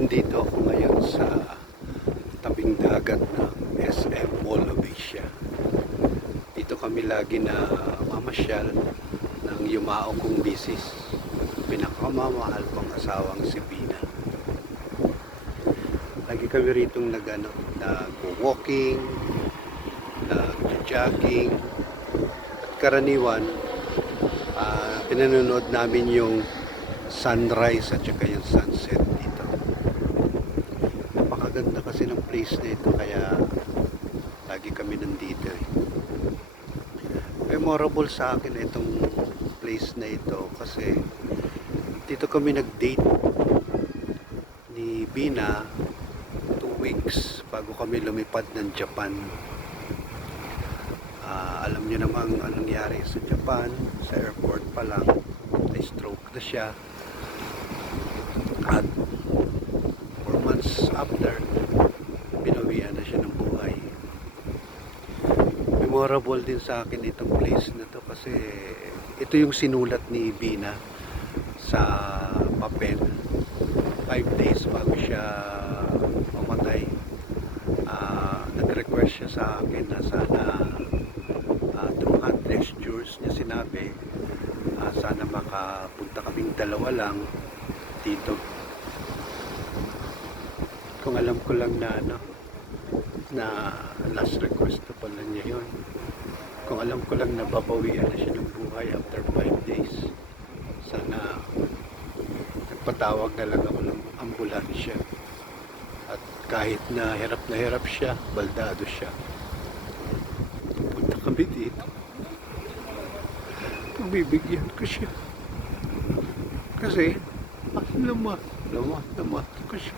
Nandito ako ngayon sa tabing dagat ng SM Mall of Asia. Dito kami lagi na mamasyal ng yumao kong bisis. Pinakamamahal kong asawang si Bina. Lagi kami rito nag-walking, nag-jogging, at karaniwan pinanonood namin yung sunrise at saka yung sunset dito. Napakaganda kasi ng place na ito, kaya lagi kami nandito Memorable sa akin itong place na ito kasi dito kami nag-date ni Bina 2 weeks bago kami lumipad ng Japan. Alam niyo namang anong nangyari sa Japan. Sa airport pa lang ay stroke na siya, at 4 months after binawian na siya ng buhay. Memorable din sa akin itong place na to kasi ito yung sinulat ni Bina sa papel 5 days bago siya mamatay. Nag-request siya sa akin na sana through hand gestures niya sinabi sana makapunta kaming dalawa lang dito. Kung alam ko lang na last request na pala niya yun. Kung alam ko lang na babawian na siya ng buhay after 5 days, sana nagpatawag na lang ako ng ambulansya. At kahit na hirap siya, baldado siya, punta kami dito. Pagbibigyan ko siya. Kasi lamang ko siya.